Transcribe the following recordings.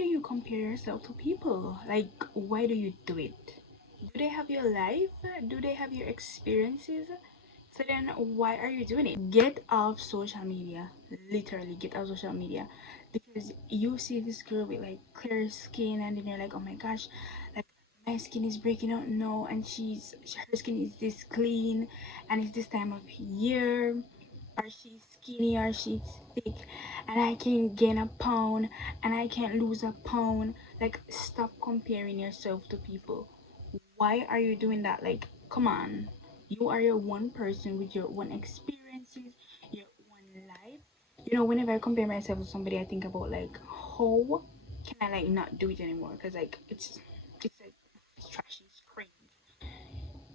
do you compare yourself to people? Like, why do you do it? Do they have your life? Do they have your experiences? So then why are you doing it? Get off social media. Literally get off social media. Because you see this girl with like clear skin and then you're like, oh my gosh, like my skin is breaking out now and her skin is this clean and it's this time of year, or she's skinny or she's thick and I can gain a pound and I can't lose a pound. Like, stop comparing yourself to people. Why are you doing that? Like, come on. You are your one person with your own experiences, your own life. Whenever I compare myself to somebody, I think about like, how can I like not do it anymore? Because like it's trashy, it's cringe.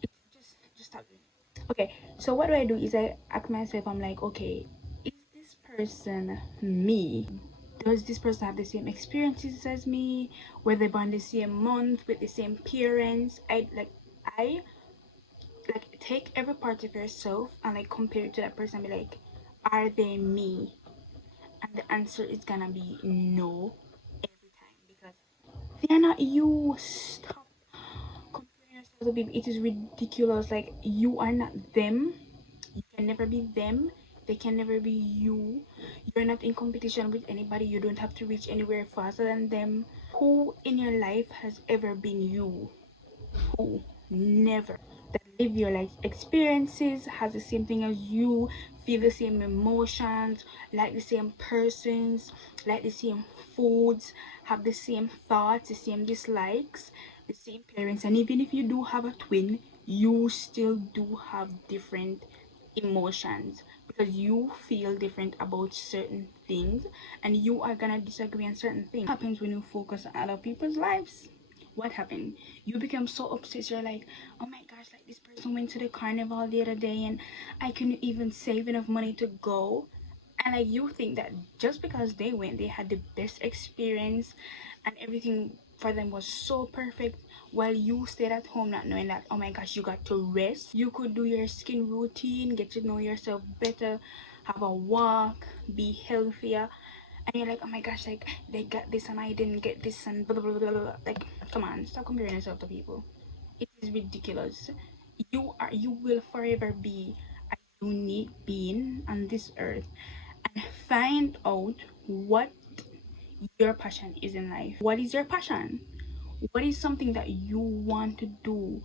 It's just stop doing it. Okay, so what do? Is I ask myself, I'm like, okay, is this person me? Does this person have the same experiences as me? Were they born the same month with the same parents? I like take every part of yourself and like compare it to that person and be like, are they me? And the answer is gonna be no every time, because they are not you. Stop comparing yourself to people. It is ridiculous. Like, you are not them. You can never be them. They can never be you. You're not in competition with anybody. You don't have to reach anywhere faster than them. Who in your life has ever been you? Who? Never. That live your life experiences, has the same thing as you, feel the same emotions, like the same persons, like the same foods, have the same thoughts, the same dislikes, the same parents. And even if you do have a twin, you still do have different emotions, because you feel different about certain things and you are gonna disagree on certain things. What happens when you focus on other people's lives? What happened? You become so obsessed. You're like, oh my gosh, like this person went to the carnival the other day and I couldn't even save enough money to go. And like, you think that just because they went, they had the best experience and everything for them was so perfect, while you stayed at home not knowing that, oh my gosh, you got to rest. You could do your skin routine, get to know yourself better, have a walk, be healthier. And you're like, oh my gosh, like they got this and I didn't get this and blah blah blah blah, blah. Like, come on, stop comparing yourself to people. It is ridiculous. You will forever be a unique being on this earth. And find out what your passion is in life. What is your passion? What is something that you want to do?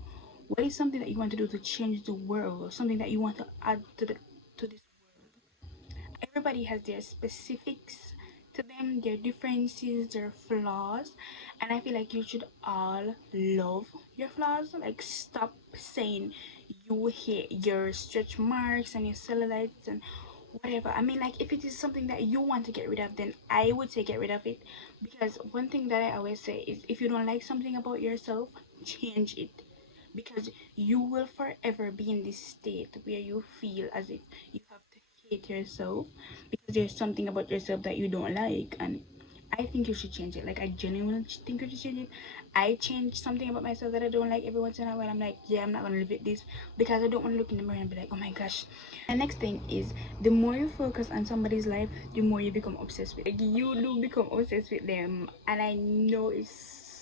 What is something that you want to do to change the world, or something that you want to add to this world? Everybody has their specifics to them, their differences, their flaws, and I feel like you should all love your flaws. Like, stop saying you hate your stretch marks and your cellulites and whatever. I mean, like, if it is something that you want to get rid of, then I would say get rid of it. Because one thing that I always say is, if you don't like something about yourself, change it. Because you will forever be in this state where you feel as if you have to hate yourself because there's something about yourself that you don't like. And I think you should change it. Like, I genuinely think you should change it. I change something about myself that I don't like every once in a while. I'm like, yeah, I'm not gonna live with this, because I don't want to look in the mirror and be like, oh my gosh. The next thing is, the more you focus on somebody's life, the more you become obsessed with. Like, you do become obsessed with them, and I know it's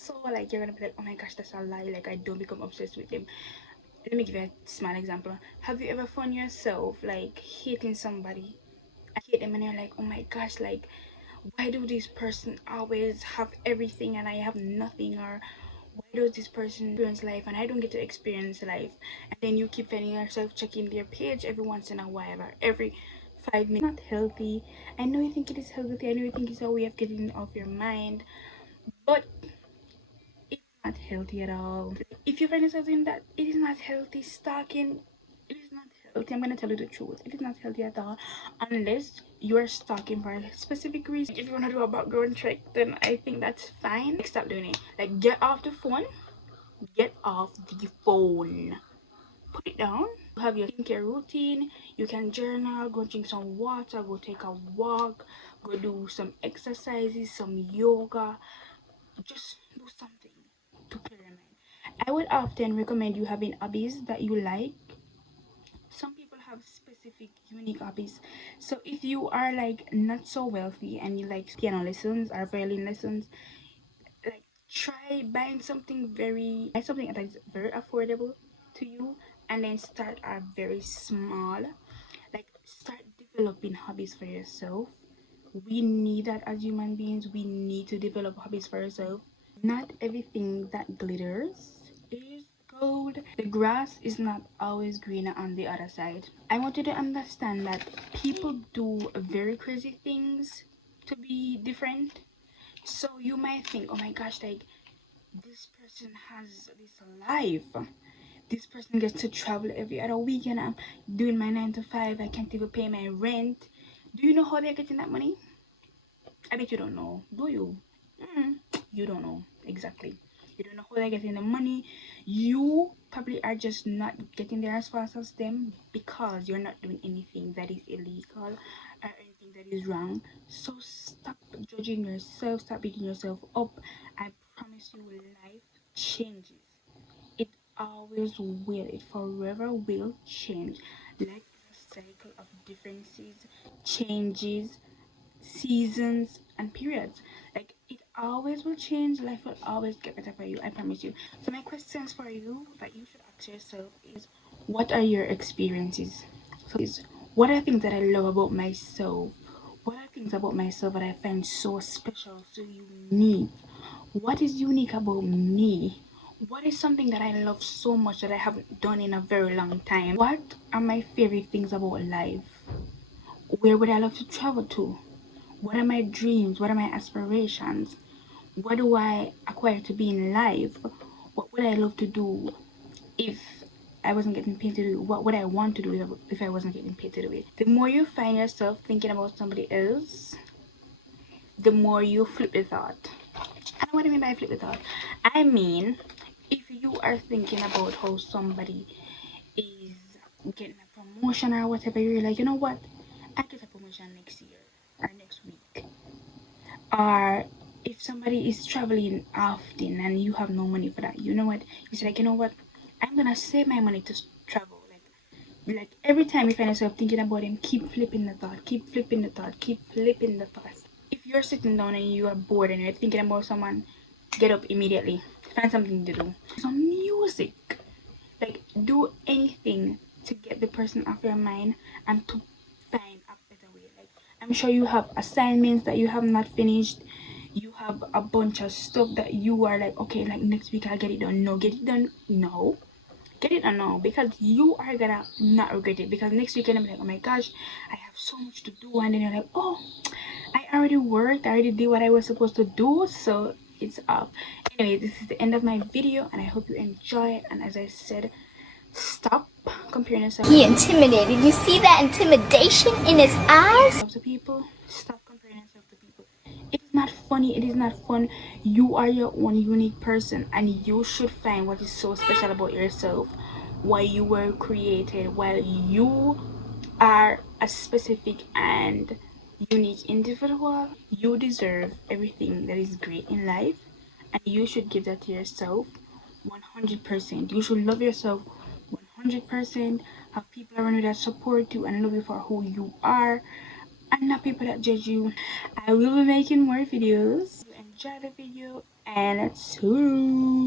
so like you're gonna be like, oh my gosh, that's a lie. Like, I don't become obsessed with them. Let me give you a small example. Have you ever found yourself like hating somebody? I hate them, and you're like, oh my gosh, like, why do this person always have everything and I have nothing? Or why does this person experience life and I don't get to experience life? And then you keep finding yourself checking their page every once in a while, or every 5 minutes. Not healthy. I know you think it is healthy. I know you think it's a way of getting off your mind, but it's not healthy at all. If you find yourself in that, it is not healthy. Stalking, it is not healthy. I'm gonna tell you the truth. It is not healthy at all, unless you are stalking for a specific reason. If you wanna do a background check, then I think that's fine. Like, stop doing it. Like, get off the phone. Get off the phone. Put it down. You have your skincare routine. You can journal, go drink some water, go take a walk, go do some exercises, some yoga. Just do something to clear your mind. I would often recommend you having hobbies that you like. Some people have specific unique hobbies. So if you are like not so wealthy and you like piano lessons or violin lessons, Try buying something that is very affordable to you, and then start a very small, like start developing hobbies for yourself. We need that as human beings. We need to develop hobbies for ourselves. Not everything that glitters is gold. The grass is not always greener on the other side. I want you to understand that people do very crazy things to be different. So you might think, oh my gosh, like this person has this life. This person gets to travel every other weekend. I'm doing my 9 to 5. I can't even pay my rent. Do you know how they're getting that money? I bet you don't know. Do you? You don't know exactly. You don't know how they're getting the money. You probably are just not getting there as fast as them because you're not doing anything that is illegal or anything that is wrong. So stop judging yourself. Stop beating yourself up. I promise you, life changes. It always will. It forever will change. Life is a cycle of differences, changes, seasons, and periods. Like it always will change. Life will always get better for you. I promise you. So my questions for you that you should ask yourself is, what are your experiences? So is, what are things that I love about myself? What are things about myself that I find so special, so unique? What is unique about me? What is something that I love so much that I haven't done in a very long time? What are my favorite things about life? Where would I love to travel to? What are my dreams? What are my aspirations? What do I acquire to be in life? What would I love to do if I wasn't getting paid to do? What would I want to do if I wasn't getting paid to do it? The more you find yourself thinking about somebody else, the more you flip the thought. And what do I mean by flip the thought? I mean, if you are thinking about how somebody is getting a promotion or whatever, you're like, you know what? I get a promotion next year or next week. Or if somebody is traveling often and you have no money for that, you know what? It's like, you know what? I'm gonna save my money to travel. Like every time you find yourself thinking about him, keep flipping the thought, keep flipping the thought, keep flipping the thought. If you're sitting down and you are bored and you're thinking about someone, get up immediately. Find something to do. Some music. Like do anything to get the person off your mind and to find a better way. Like I'm sure you have assignments that you have not finished. You have a bunch of stuff that you are like, okay, like next week I'll get it done. No, get it done. No, get it or no, because you are gonna not regret it, because next week you're gonna be like, oh my gosh, I have so much to do, and then you're like, oh, I already worked, I already did what I was supposed to do, so it's off. Anyway, this is the end of my video, and I hope you enjoy it. And as I said, stop comparing yourself. He intimidated. You see that intimidation in his eyes? To people. Stop comparing yourself to people. It is not funny. It is not fun. You are your own unique person, and you should find what is so special about yourself. Why you were created. While you are a specific and unique individual, you deserve everything that is great in life, and you should give that to yourself 100%. You should love yourself 100%. Have people around you that support you and love you for who you are, and not people that judge you. I will be making more videos. You enjoy the video, and see you.